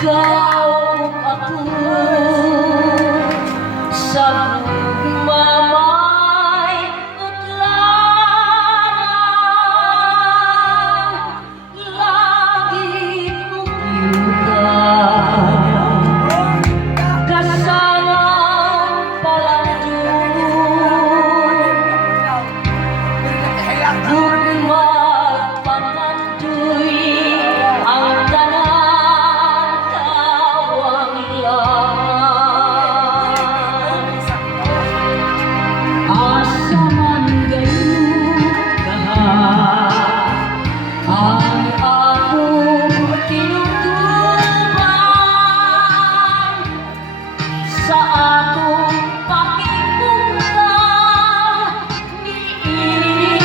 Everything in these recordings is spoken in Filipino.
ikaw ako sa pagmamay utlaran, lagi kong yugan kasangang palandun, gugmang pangandoy ang tanan kawangilan. Asa man gayon kaha ang akong tinutuban sa atong pakikungkang niining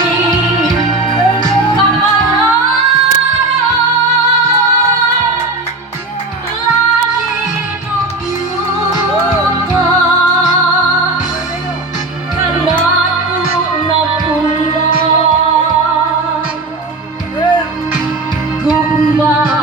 kapalaran, lagi kong yuta kanato na pulan, gugma